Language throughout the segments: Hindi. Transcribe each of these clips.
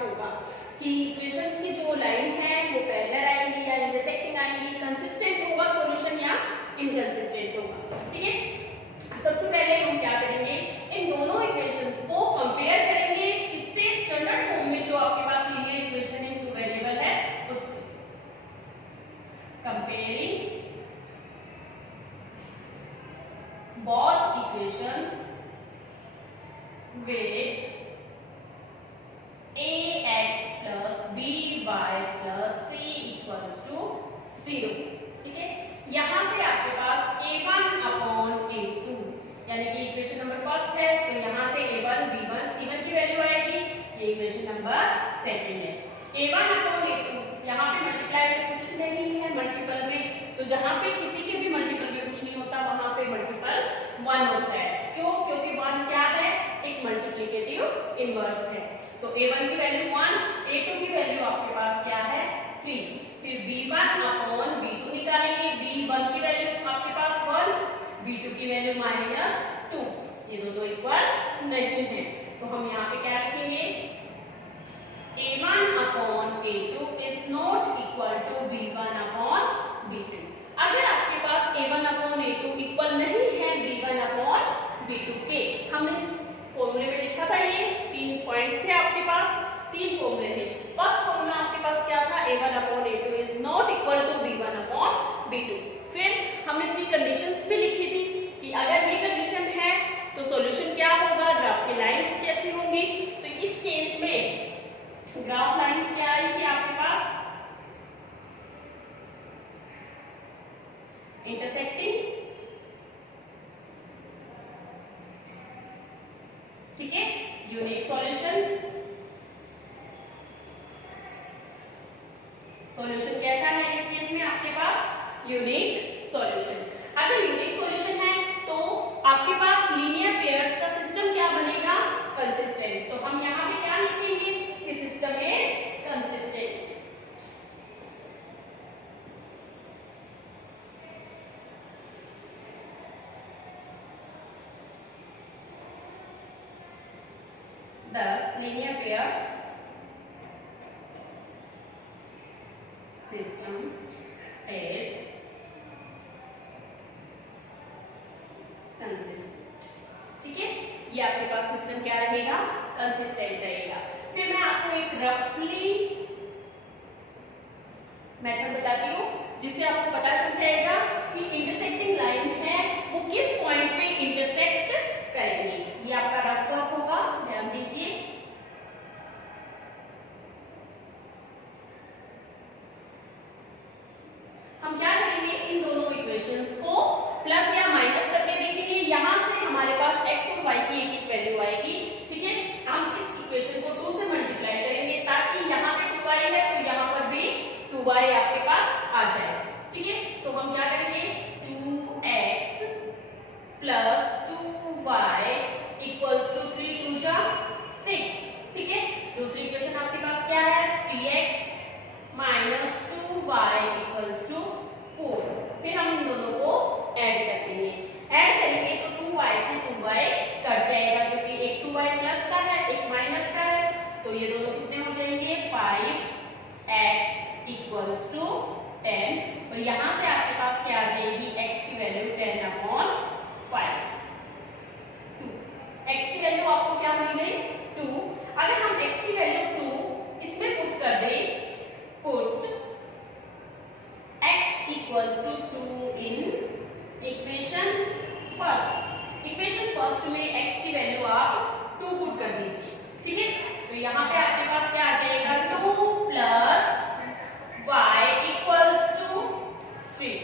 होगा कि इक्वेशंस की जो लाइन है वो पैरेलल आएंगी या इंटरसेक्टिंग आएंगी, कंसिस्टेंट होगा सॉल्यूशन या इनकंसिस्टेंट होगा। ठीक है, सबसे पहले हम क्या करेंगे, इन दोनों इक्वेशंस को कंपेयर करेंगे किससे, स्टैंडर्ड फॉर्म में जो आपके पास linear equation in two variable है उससे। Comparing both equation with ax plus by plus c equals to 0। ठीक है, यहां से आपके पास a1 अपॉन a2 यानी कि इक्वेशन नंबर फर्स्ट है, तो यहां से a1 b1 c1 की वैल्यू आएगी। ये इक्वेशन नंबर सेकंड है। a1 अपॉन a2 यहाँ पे मल्टीप्लाई में कुछ नहीं है, मल्टीपल में, तो जहां पे किसी के भी मल्टीपल में कुछ नहीं होता वहां पे मल्टीपल 1 होता है। क्यों? क्योंकि 1 क्या है, एक मल्टीप्लिकेटिव इनवर्स है। तो a1 की वैल्यू 1, a2 की वैल्यू आपके पास क्या है 3। फिर b1 अपॉन b2 निकालेंगे, b1 की वैल्यू आपके पास 1, b2 की वैल्यू -2, ये दोनों इक्वल नहीं है। तो हम यहाँ पे क्या लिखेंगे, a1 upon a2 is not equal to b1 upon b2। अगर आपके पास a1 अपॉन a2 इक्वल नहीं है b1 अपॉन b2 के, हमने फॉर्मूले में लिखा था, ये 3 पॉइंट्स थे आपके पास, 3 फॉर्मूले थे। फर्स्ट फॉर्मूला आपके पास क्या था, a1 upon a2 is not equal to b1 upon b2। फिर हमने 3 कंडीशंस भी लिखी थी कि अगर ये कंडीशन है तो सॉल्यूशन क्या होगा, ग्राफ की लाइंस कैसी होंगी। तो इस केस में ग्राफ लाइंस क्या आई थी आपके पास, इंटरसेक्टिंग। ठीक है, यूनिक सॉल्यूशन। सॉल्यूशन कैसा है इस केस में आपके पास, यूनिक सॉल्यूशन। अगर यूनिक सॉल्यूशन है तो आपके पास लीनियर पेयर्स का सिस्टम क्या बनेगा, कंसिस्टेंट। तो हम यहाँ पे क्या लिखेंगे कि system is consistent. Thus, linear pair system is consistent। ठीक है, ये आपके पास सिस्टम क्या रहेगा, कंसिस्टेंट रहेगा। फिर मैं आपको एक रफली मेथड बताती हूँ जिससे आपको पता चल जाएगा कि इंटरसेक्टिंग लाइन है वो किस पॉइंट पे इंटरसेक्ट करेंगे। ये आपका रफ वर्क होगा, ध्यान दीजिए। हम क्या करेंगे, इन दोनों इक्वेशंस को प्लस या माइनस करके देखेंगे। यहां से हमारे पास x और y की एक वैल्यू आएगी। ठीक है, हम इस इक्वेशन को 2 से मल्टीप्लाई करेंगे ताकि यहाँ पे 2y है तो यहाँ पर भी 2y आपके पास आ जाए। ठीक है, तो हम क्या करेंगे, 2x plus 2y equals to 3 2 जा 6। ठीक है, दूसरी इक्वेशन आपके पास क्या है, 3x minus 2y equals to 4। फिर हम इन दोनों को ऐड कर देंगे। ऐड करेंगे तो 2y से 2y कट जाएगा क्योंकि एक 2y प्लस का है एक माइनस का है, तो ये दोनों कितने हो जाएंगे, 5x इक्वल्स टू 10। और यहाँ से आपके पास क्या आ जाएगी, x की वैल्यू 10 अपॉन 5। x की वैल्यू आपको क्या मिल गई, 2। अगर हम x की वैल्यू 2 इसमें पुट कर दें, put x equals to 2 in equation first. Equation first में x की वैल्यू आप 2 पुट कर दीजिए। ठीक है, तो यहाँ पे आपके पास क्या आ जाएगा, 2 प्लस y इक्वल्स टू 3।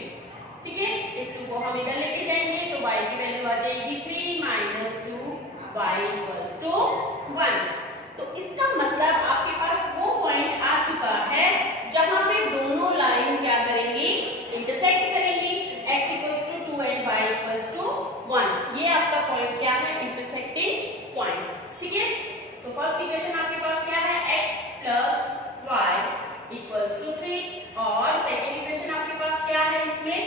ठीक है, इस 2 को हम इधर लेके जाएंगे तो y की वैल्यू आ जाएगी 3 माइनस 2 y इक्वल्स टू 1। तो इसका मतलब आपके पास वो पॉइंट आ चुका है जहां पे दोनों लाइन क्या करेंगी, इंटरसेक्ट करेंगी। x equals to 2 and y equals to 1, ये आपका पॉइंट क्या है, इंटरसेक्टिंग पॉइंट। ठीक है, तो फर्स्ट इक्वेशन आपके पास क्या है, x plus y equals to 3, और सेकेंड इक्वेशन आपके पास क्या है, इसमें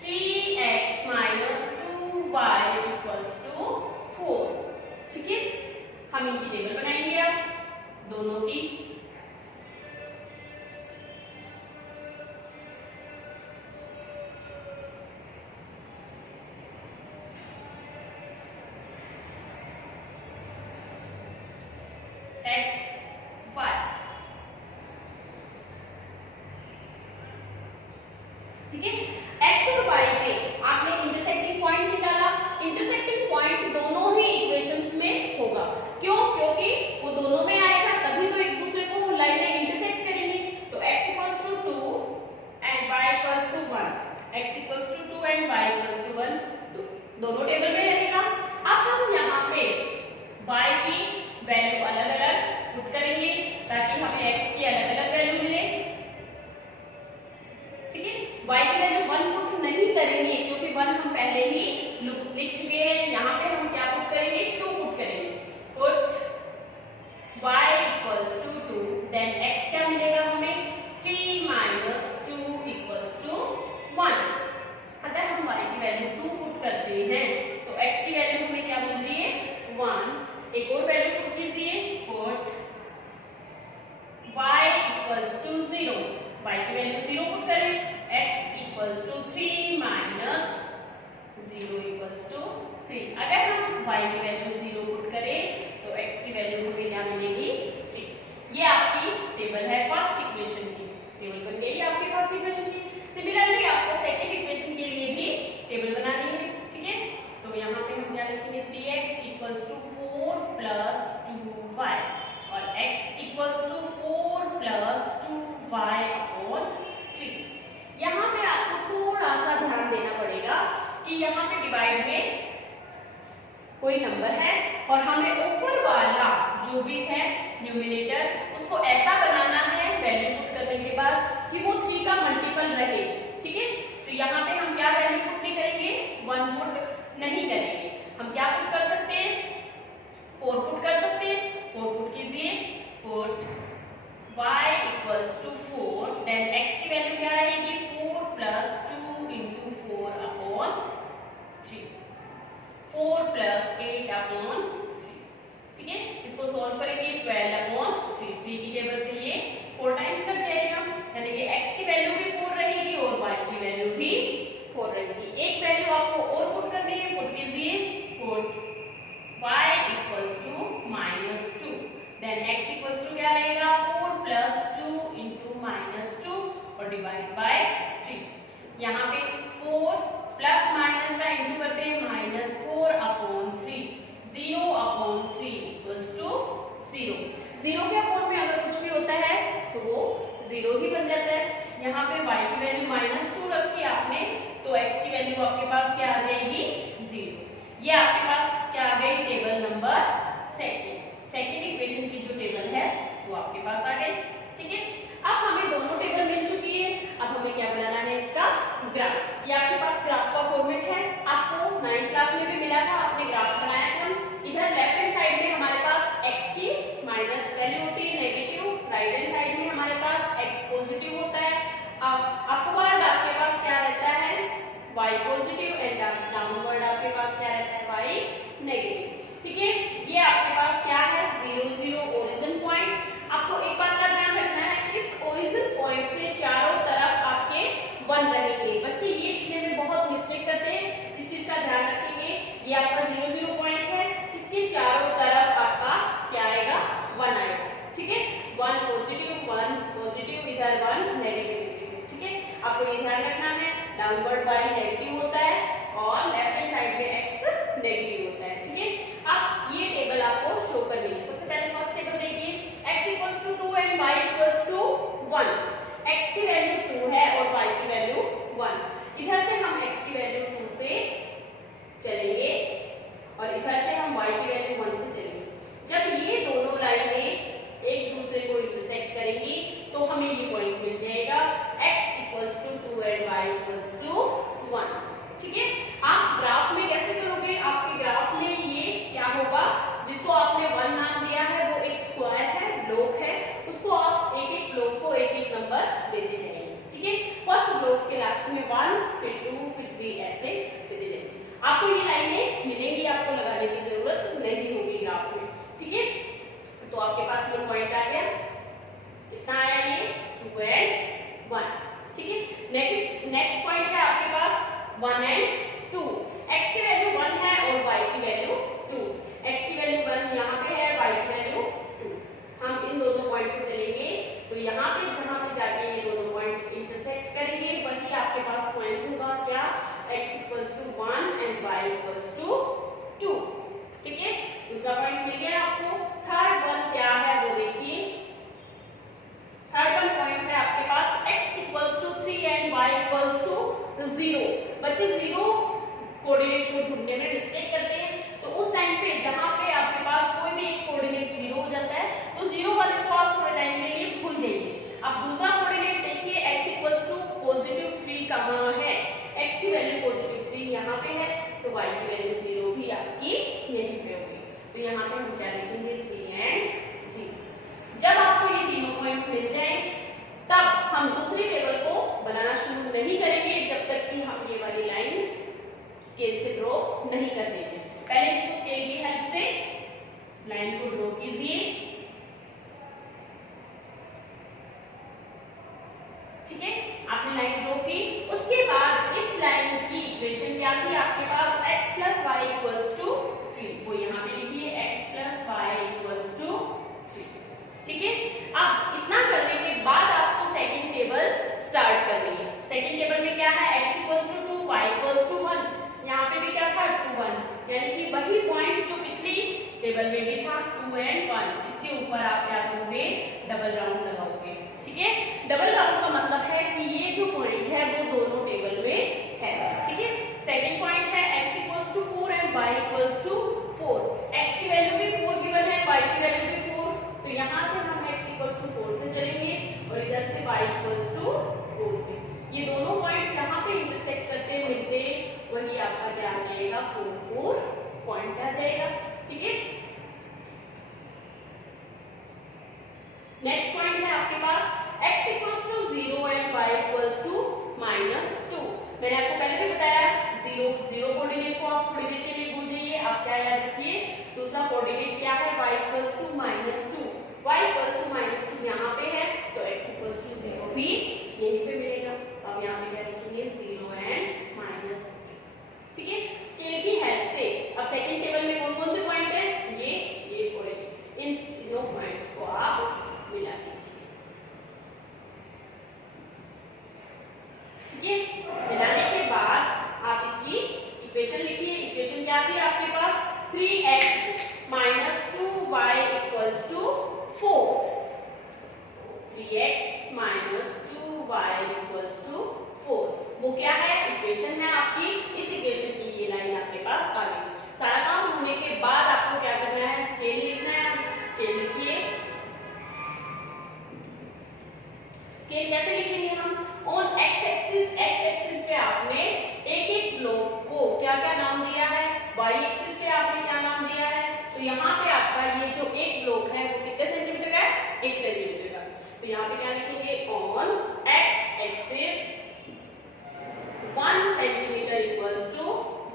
3x minus 2y equals to 4। ठीक है, हम इनकी टेबल बनाएंगे अब। दोनों की। x y, ठीक है। x और y पे आपने इंटरसेक्टिंग पॉइंट निकाला, इंटरसेक्टिंग पॉइंट दोनों ही इक्वेशंस में होगा। क्यों? क्योंकि वो दोनों में आएगा तभी तो एक दूसरे को लाइनें इंटरसेक्ट करेंगी। तो x equals to 2 and y equals to 1, x equals to 2 and y equals to 1 दोनों टेबल में रहेगा। अब हम यहाँ पे y की वैल्यू अलग अलग पुट करेंगे ताकि हमें x की अलग अलग वैल्यू मिले, ठीक है। y की वैल्यू 1 पुट नहीं करेंगे क्योंकि 1 हम पहले ही लिख चुके हैं। यहाँ पे हम क्या पुट करेंगे? 2 पुट करेंगे। Put y equals to 2, then x क्या मिलेगा हमें? 3 माइनस 2 इक्वल्स टू 1। अगर हम y की वैल्यू 2 पुट करते हैं तो x की वैल्यू हमें क्या मिल रही है? 1। एक और वैल्यू पुट कीजिए, put y equals to 0, y की वैल्यू 0 पुट करें, x equals to 3 minus 0 equals to 3। अगर हम y की वैल्यू 0 पुट करें तो x की वैल्यू हमें क्या मिलेगी? 3। ये आपकी टेबल है फर्स्ट इक्वेशन की, टेबल बन गई आपकी फर्स्ट इक्वेशन की। सिमिलरली आपको सेकंड इक्वेशन के लिए भी टेबल बनानी है, ठीक है। तो यहाँ पे हम क्या लिखेंगे? 3x equals to 4 plus 2y और x equals to 4 plus 2y upon 3। यहाँ पे आपको थोड़ा सा ध्यान देना पड़ेगा कि यहाँ पे डिवाइड में कोई नंबर है और हमें ऊपर वाला जो भी है न्यूमिनेटर उसको ऐसा बनाना है वैल्यू पुट करने के बाद कि वो 3 का मल्टीपल रहे, ठीक है। तो यहाँ पे हम क्या वैल्यू पुट नहीं करेंगे? 1 पुट नहीं करेंगे। हम क्या पुट कर सकते हैं? 4 पुट कर सकते हैं। 4 पुट कीजिए, put y equals to 4, then x की वैल्यू क्या रहेगी? 4 plus 2 into 4 upon 3, 4 plus 8 upon 3, ठीक है। इसको सॉल्व करेंगे 12 अपॉन 3, 3 की टेबल से ये 4 टाइम्स कट जाएगा, यानी कि x की वैल्यू भी 4 रहेगी और y की वैल्यू भी 4 रहेगी। एक वैल्यू आपको और पुट करनी है, पुट कीजिए, put y equals to minus 2, then x equals to क्या रहेगा? 4 प्लस 2 इंटू माइनस 2 और डिवाइड बाय 3। यहाँ पे 4 प्लस माइनस का इंटू करते हैं, minus 4 upon 3, 0 upon 3 equals to 0। 0 के अपॉन में अगर कुछ भी होता है तो वो 0 ही बन जाता है। यहाँ पे y की वैल्यू माइनस 2 रखी आपने तो x की वैल्यू आपके पास क्या आ जाएगी? 0। ये आपके पास क्या आ गई? टेबल नंबर सेकंड इक्वेशन की जो टेबल है वो आपके पास आ गई, ठीक है। अब हमें दोनों टेबल मिल चुकी है, अब हमें क्या बनाना है? इसका ग्राफ। ये आपके पास ग्राफ का फॉर्मेट है, आपको 9th क्लास में भी मिला था, आपने ग्राफ बनाया था। इधर लेफ्ट हैंड साइड में हमारे पास x की माइनस वैल्यू होती है, नेगेटिव। राइट हैंड साइड में हमारे पास x पॉजिटिव होता है। अपवर्ड आपके पास क्या रहता है? y पॉजिटिव एंड डाउनवर्ड आपके पास क्या रहता है? y नेगेटिव, ठीक है। ये आपके पास क्या है? 0 0 ओरिजिन पॉइंट। आपको एक बात का ध्यान रखना है, इस ओरिजिन पॉइंट से चारों तरफ आपके 1 रहेंगे। बच्चे ये लिखने में बहुत मिस्टेक करते हैं, इस चीज का ध्यान रखेंगे। ये आपका 0 0 पॉइंट है, इसके चारों तरफ आपका क्या आएगा? 1 आएगा, ठीक है। 1 पॉजिटिव, इधर 1 नेगेटिव, ठीक है। आपको ये ध्यान रखना है, डाउनवर्ड y नेगेटिव होता है और लेफ्ट हैंड साइड में x नेगेटिव होता है, ठीक है। अब ये टेबल आपको शो करनी है। सबसे पहले फर्स्ट टेबल देखिए, x equals to 2 and y equals to 1। x की वैल्यू 2 है और y की वैल्यू 1। इधर से हम x की वैल्यू 2 से चलेंगे और इधर से हम y की वैल्यू 1 से चलेंगे। जब ये दोनों लाइनें एक दूसरे को इंटरसेक्ट करेंगी तो हमें ये पॉइंट मिल जाएगा, x equals to 2 and y equals to 1, ठीक है। आप ग्राफ में कैसे करोगे? आपके ग्राफ में ये क्या होगा? जिसको आपने 1 नाम दिया है वो एक स्क्वायर है, ब्लॉक है, उसको आप एक एक ब्लॉक को एक एक नंबर देते जाएंगे, ठीक है। फर्स्ट ब्लॉक के लास्ट में 1, फिर 2, फिर 3 ऐसे देते जाएंगे। आपको ये लाइनें मिलेंगी, आपको लगाने की जरूरत नहीं होगी ग्राफ में, ठीक है। तो आपके पास ये पॉइंट आ गया, पे हम क्या लिखेंगे 3 एंड 0। जब आपको ये तीनों पॉइंट मिल जाए तब हम दूसरी टेबल को बनाना शुरू नहीं करेंगे जब तक कि हम ये वाली लाइन स्केल से ड्रॉ नहीं कर देंगे। पहले इसको स्केल की हेल्प से लाइन को ड्रॉ कीजिए। ठीक है, आपने लाइन ड्रॉ की। उसके बाद इस लाइन की इक्वेशन क्या थी आपके पास, x + y = 3। वो यहाँ पे लिखिए x + y = 3। ठीक है, अब इतना करने के बाद आपको सेकंड टेबल स्टार्ट करनी है। सेकंड टेबल में क्या है, x = 2, y = 1। यहाँ पे भी क्या था 2 1, यानी कि वही पॉइंट जो पिछली टेबल में भी था 2 एंड 1। इसके ऊपर आप क्या करोगे, डबल राउंड लगाओगे। ठीक है, डबल राउंड का मतलब है कि ये जो पॉइंट है वो दोनों टेबल में है। ठीक है, सेकंड पॉइंट है x = 4 एंड y = 4। x की वैल्यू भी 4 गिवन है, y की वैल्यू भी 4, तो यहाँ से हम x = 4 से चलेंगे और इधर से y = 4 से। ये दोनों पॉइंट जहाँ पे इंटरसेक्ट करते मिलते वही आपका क्या आ जाएगा, 4 4 पॉइंट आ जाएगा। ठीक है, नेक्स्ट पॉइंट है आपके पास x = 0 एंड y = -2। मैंने आपको पहले भी बताया 0 कोऑर्डिनेट को आप थोड़ी देर के लिए भूल जाइए। आप क्या याद रखिए, दूसरा कोऑर्डिनेट क्या है, y = -2। y = -2 यहाँ पे है तो x = 0 भी यहीं पे मिलेगा। अब यहाँ पे क्या लिखेंगे, 0 एंड -2। ठीक है, स्केल की हेल्प से अब सेकंड टेबल में कौन कौन से पॉइंट है, ये पॉइंट, इन तीनों पॉइंट्स को आप मिला दीजिए। ठीक है, मिलाने के बाद आप इसकी इक्वेशन लिखिए। इक्वेशन क्या थी आपके पास, 3x - 2y = 4। 3x - 2y = 4 वो क्या है, इक्वेशन है आपकी। इस इक्वेशन की ये लाइन आपके पास आ गई। सारा काम होने के बाद आपको क्या करना है, स्केल लिखना है। स्केल लिखिए। स्केल कैसे लिखेंगे हम, ऑन x एक्सिस पे आपने एक एक ब्लॉक को क्या क्या नाम दिया है, y एक्सिस पे आपने क्या नाम दिया है। तो यहाँ पे आपका ये जो एक ब्लॉक है वो कितने सेंटीमीटर का है, 1 सेंटीमीटर का। तो यहाँ पे क्या लिखेंगे, on x axis 1 centimeter =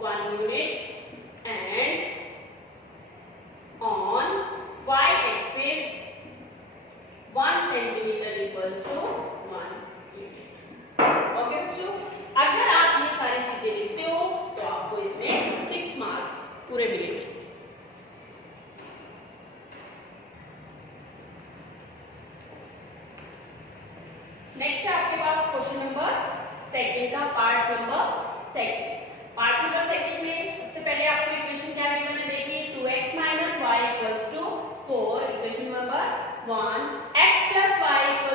1 unit and on y axis 1 centimeter = 1 unit। Okay बच्चों, अगर आप ये सारी चीजें लिखते हो तो आपको इसमें 6 मार्क्स पूरे मिलेंगे। नेक्स्ट है आपके पास क्वेश्चन नंबर सेकंड का part number second. Part number second में सबसे पहले आपको इक्वेशन क्या गिवन है, देखिए 2x - y = 4 equation number 1, x + y =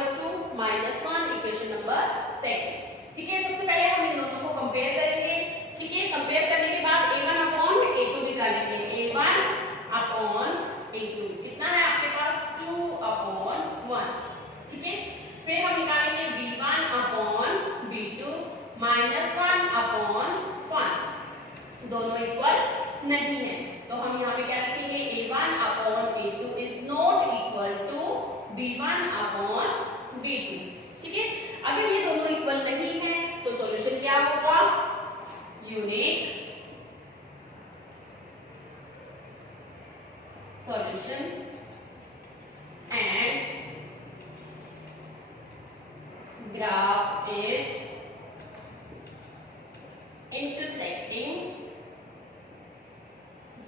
-1 equation number second. ठीक है, सबसे पहले हम इन दोनों को कंपेयर करेंगे। ठीक है, कंपेयर करने के बाद a1/a2 निकालेंगे। a1/a2 कितना है आपके पास, 2/1। ठीक है, फिर हम निकालेंगे b1/b2 -1/1। दोनों इक्वल नहीं है तो हम यहाँ पे क्या लिखेंगे, a1/a2 is not equal to b1/b2। ठीक है, अगर ये दोनों इक्वल नहीं है तो सॉल्यूशन क्या होगा, unique solution and graph is intersecting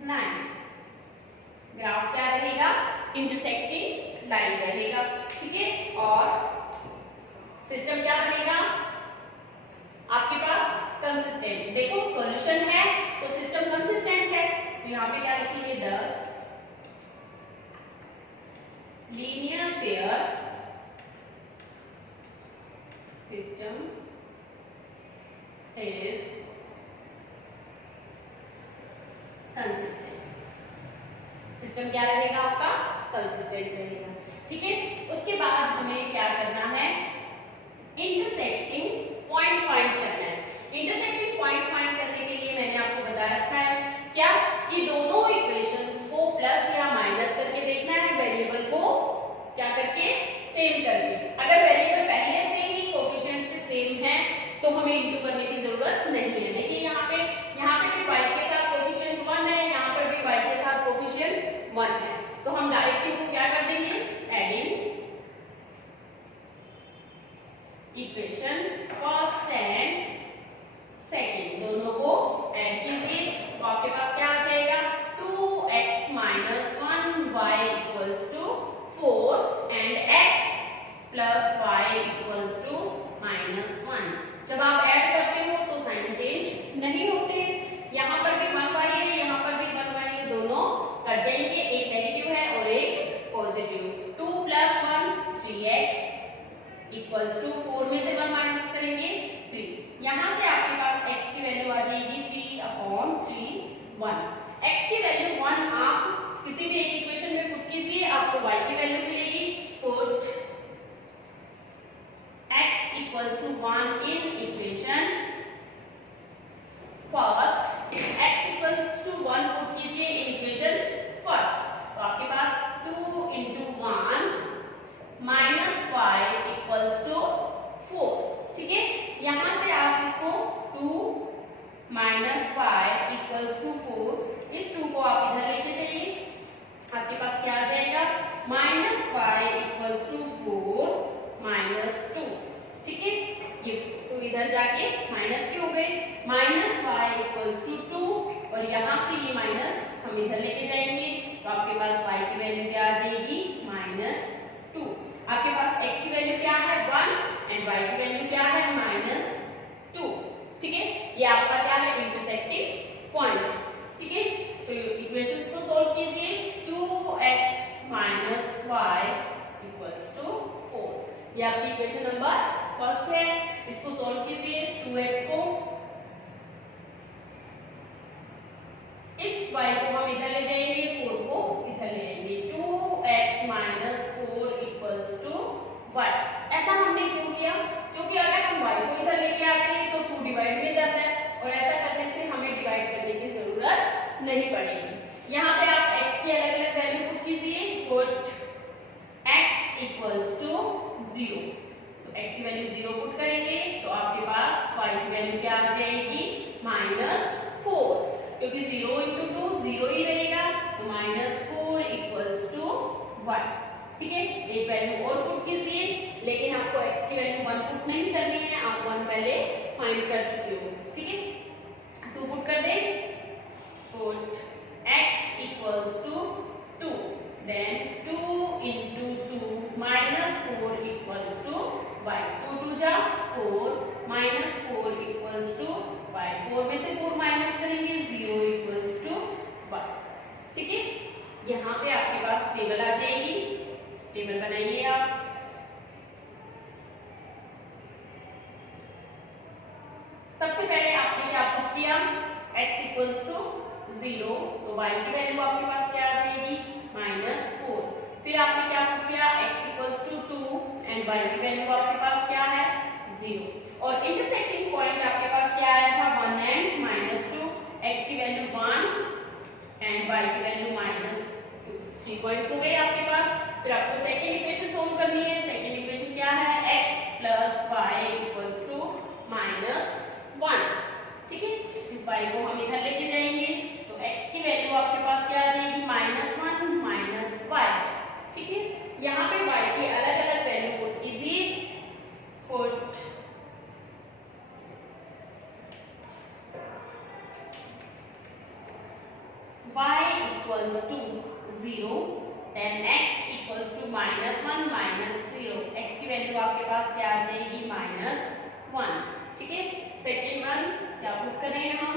line। Graph क्या रहेगा, इंटरसेक्टिंग लाइन रहेगा। ठीक है, और सिस्टम क्या बनेगा आपके पास, कंसिस्टेंट। देखो सॉल्यूशन है तो सिस्टम कंसिस्टेंट है, तो यहाँ पे क्या लिखेंगे, 10 linear pair system is consistent। System क्या रहेगा आपका, कंसिस्टेंट रहेगा। ठीक है, उसके बाद हमें क्या करना है, इंटरसेक्टिंग पॉइंट फाइंड करना है। इंटरसेक्टिंग पॉइंट फाइंड करने के लिए मैंने आपको बता रखा है क्या, कि दोनों इक्वेशंस को प्लस या माइनस करके देखना है, वेरिएबल को क्या करके सेम करके। अगर वेरिएबल पहले से ही कोफिशिएंट से सेम है तो हमें इंटू करने की जरूरत नहीं है। देखिए यहाँ पे भी y के साथ कोफिशिएंट 1 है, यहाँ पर भी y के साथ कोफिशिएंट 1 है, तो हम डायरेक्टली इसको क्या कर देंगे, adding equation first and second दोनों को ऐड कीजिए तो आपके पास क्या आ जाएगा, 2x minus 1y equals to 4 and x plus y equals to -1। जब आप ऐड करते हो तो साइन चेंज नहीं होते, यहाँ पर भी 1y है, यहाँ पर भी 1y है, दोनों कट जाएंगे, एक नेगेटिव है और एक पॉजिटिव। 2 + 1 3x इक्वल्स टू 4 में से 1 माइनस करेंगे 3। यहाँ से आपके पास x की वैल्यू आ जाएगी 3/3 1। x की वैल्यू 1 आप किसी भी एक इक्वेशन में पुट कीजिए, आपको y की वैल्यू मिलेगी। Put x equals to 1 in equation first, x equals to 1 put कीजिए इन इक्वेशन फर्स्ट, तो आपके पास 2 × 1 -y इक्वल्स टू 4। ठीक है, यहाँ से आप इसको 2 - y इक्वल्स टू 4, इस 2 को आप इधर लेके चलिए, आपके पास क्या आ जाएगा, -y इक्वल्स टू 4 -2। ठीक है, ये 2 इधर जाके माइनस के हो गए, -y इक्वल्स टू 2 और यहाँ से ये माइनस हम इधर लेके जाएंगे तो आपके पास y की वैल्यू क्या आ जाएगी, -2। आपके पास x की वैल्यू क्या है 1 एंड y की वैल्यू क्या है -2। ठीक है, ये आपका क्या है, इंटरसेक्टिंग पॉइंट। ठीक है, तो इक्वेशंस को सॉल्व कीजिए, 2x - y इक्वल्स टू 4, ये आपकी इक्वेशन नंबर फर्स्ट है। इसको सॉल्व कीजिए, 2x को, इस y को हम इधर ले जाएंगे, 4 को इधर ले आएंगे, 2x - 4 इक्वल्स टू 1। ऐसा हमने क्यों किया, क्योंकि अगर हम y को इधर लेके आते हैं तो 2 डिवाइड में जाता है और ऐसा करने से हमें डिवाइड करने की जरूरत नहीं पड़ेगी। यहाँ पे आप x की अलग अलग वैल्यू पुट कीजिए, पुट x इक्वल्स टू 0, तो x की वैल्यू 0 पुट करेंगे तो आपके पास y की वैल्यू क्या आ जाएगी, -4, क्योंकि 0 × 2 0 ही रहेगा, तो -4 इक्वल्स टू 1। ठीक है, एक वैल्यू और पुट कीजिए, लेकिन आपको x की वैल्यू 1 पुट नहीं करनी है, आप 1 पहले फाइंड कर चुके हो। ठीक है, 2 पुट कर दे, put x equals to 2, then 2 × 2 -4 equals to y, 2 × 2 = 4 -4 equals to y, 4 में से 4 माइनस करेंगे 0 इक्वल्स टू 1। ठीक है, यहाँ पे आपके पास टेबल आ जाएगी, टेबल बनाइए आप। सबसे पहले आपने क्या पुट किया, x इक्वल्स टू 0, तो y की वैल्यू आपके पास क्या आ जाएगी, -4। फिर आपने क्या पुट किया, x equals to 2 and y की वैल्यू आपके पास क्या है, 0, और इंटरसेक्टिंग पॉइंट आपके पास क्या आया था, 1 एंड -2, x की वैल्यू 1 एंड y की वैल्यू -2, 3 पॉइंट्स हो गए आपके पास। फिर आपको सेकंड इक्वेशन सोल्व करनी है। सेकंड इक्वेशन क्या है, x + y इक्वल्स टू -1। ठीक है, इस y को हम इधर लेके जाएंगे तो x की वैल्यू आपके पास क्या आ जाएगी, -1 - y। ठीक है, यहाँ पे y की अलग अलग वैल्यू पुट कीजिए, put y equals to 0, then x equals to -1 - 0, x की वैल्यू आपके पास क्या आ जाएगी, -1। ठीक है, सेकेंड वन क्या पुट करें हम,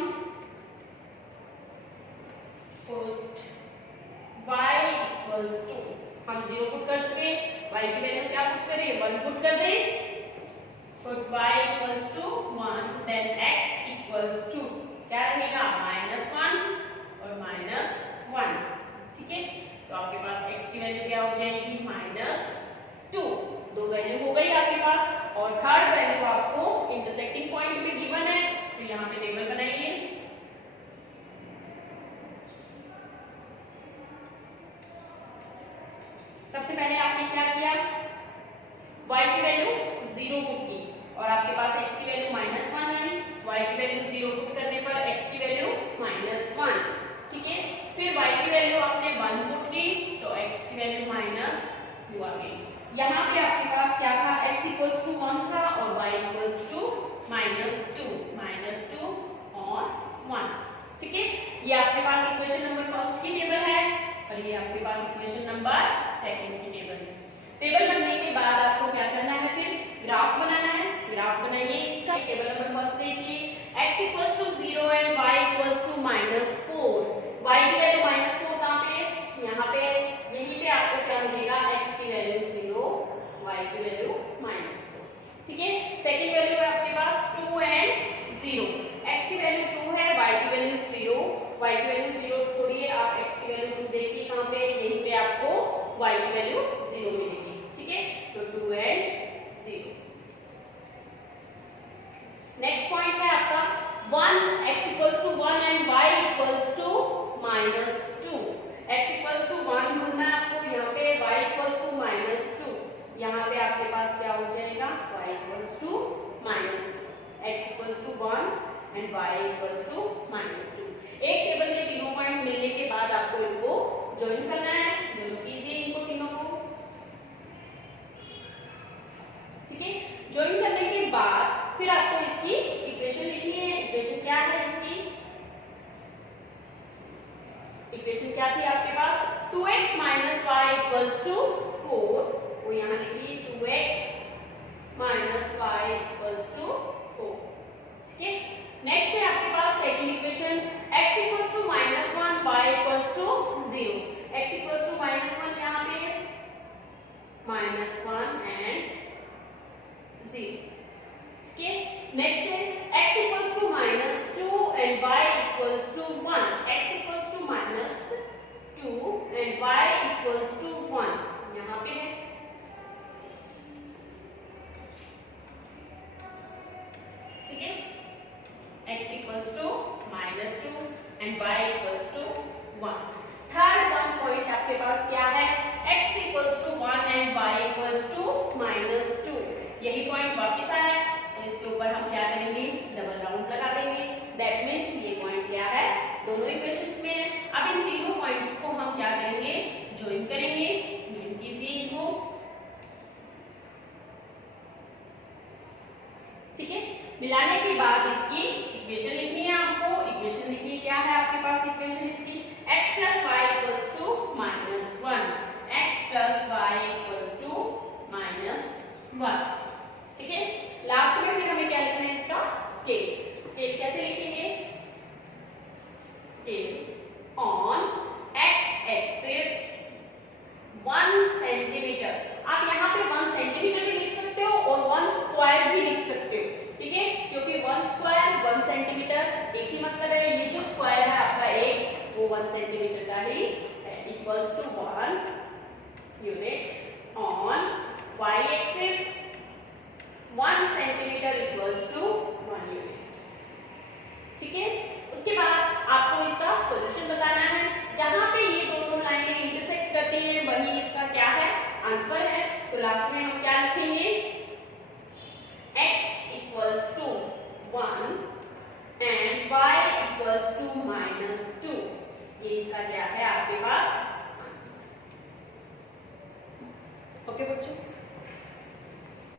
पुट y इक्वल्स टू, हम 0 पुट कर चुके, y की वैल्यू क्या पुट करें, 1 पुट कर दें, put y equals to 1, then x equals to क्या रहेगा, -1 और -1। ठीक है, तो आपके पास x की वैल्यू क्या हो जाएगी, -2। 2 वैल्यू हो गई आपके पास, और थर्ड वैल्यू आपको इंटरसेक्टिंग पॉइंट में गिवन है, तो यहाँ पे टेबल बनाइए। 0 पुट की और आपके पास x की वैल्यू -1 आई, y की वैल्यू 0 पुट करने पर x की वैल्यू -1, ठीक है। फिर y की वैल्यू आपने 1 पुट की तो x की वैल्यू -2 आ गई। यहाँ पे आपके पास क्या था, x इक्वल्स टू 1 था और y इक्वल्स टू -2 और 1, ठीक है। ये आपके पास इक्वेशन नंबर फर्स्ट की टेबल है और ये आपके पास इक्वेशन नंबर सेकंड की टेबल है। टेबल बनने के बाद आपको क्या करना है, फिर ग्राफ बनाना है। ग्राफ बनाइए इसका। टेबल नंबर फर्स्ट देखिए, x equals to 0 and y equals to -4। y की वैल्यू -4 कहाँ पे, यहाँ पे, यहीं पे आपको क्या मिलेगा, x की वैल्यू 0, y की वैल्यू -4, ठीक है। सेकंड वैल्यू है आपके पास 2 एंड 0। x की वैल्यू 2 है, y की वैल्यू 0, y की वैल्यू 0 छोड़िए, आप x की वैल्यू 2 देखिए कहाँ पे, यहीं पे आपको y की वैल्यू 0 मिलेगी, ठीक है। तो 2 एंड 0। नेक्स्ट पॉइंट है आपका 1, x equals to 1 and y equals to -2। x equals to 1 ढूंढना है आपको, यहाँ पे y इक्वल्स टू -2, यहाँ पे आपके पास क्या हो जाएगा, y equals to -2, x equals to 1 and y equals to -2। एक टेबल के तीनों पॉइंट मिलने के बाद आपको इनको ज्वाइन करना है। ज्वाइन कीजिए इनको तीनों को, ठीक है। ज्वाइन करने के बाद फिर आपको इसकी इक्वेशन लिखनी है। इक्वेशन क्या है इसकी, इक्वेशन क्या थी आपके पास, 2x - y इक्वल्स टू 4, वो यहाँ लिखिए 2x - y इक्वल्स टू 4, ठीक है। नेक्स्ट है आपके पास second equation, x equals to -1, y equals to 0। x equals to -1 यहाँ पे है, -1 एंड 0, ठीक है। नेक्स्ट है x equals to -2 and y equals to 1। x equals to -2 and y equals to 1 यहाँ पे है, ठीक है। x equals to -2 and y equals to 1। Third one point आपके पास क्या है, x equals to 1 and y equals to -2। यही पॉइंट वापस आया तो इसके ऊपर हम क्या करेंगे, डबल राउंड लगा देंगे। दैट मींस ये पॉइंट क्या है, दोनों इक्वेशंस में है। अब इन तीनों पॉइंट्स को हम क्या करेंगे, ज्वाइन करेंगे। ज्वाइन कीजिए इनको, ठीक है। मिलाने के बाद इसकी इक्वेशन लिखनी है आपको। इक्वेशन लिखिए, क्या है आपके पास इक्वेशन इसकी, x + y equals to -1, x + y equals to -1, ठीक है। लास्ट में फिर हमें क्या लिखना है, इसका स्केल। स्केल कैसे लिखेंगे, scale on x axis 1 centimetre. आप यहाँ पे 1 सेंटीमीटर भी लिख सकते हो और 1 स्क्वायर भी लिख सकते हो, ठीक है, क्योंकि 1 स्क्वायर 1 सेंटीमीटर एक ही मतलब है। ये जो स्क्वायर है आपका एक, वो 1 सेंटीमीटर का ही है। Equals to 1 unit on y axis 1 centimetre equals to 1 unit, ठीक है। उसके बाद आपको इसका सॉल्यूशन बताना है। जहां पे ये दोनों लाइनें इंटरसेक्ट करती हैं वही इसका क्या है, आंसर है। तो लास्ट में हम क्या लिखेंगे, x equals to 1 and y equals to -2। ये इसका क्या है आपके पास आंसर। ओके बच्चों।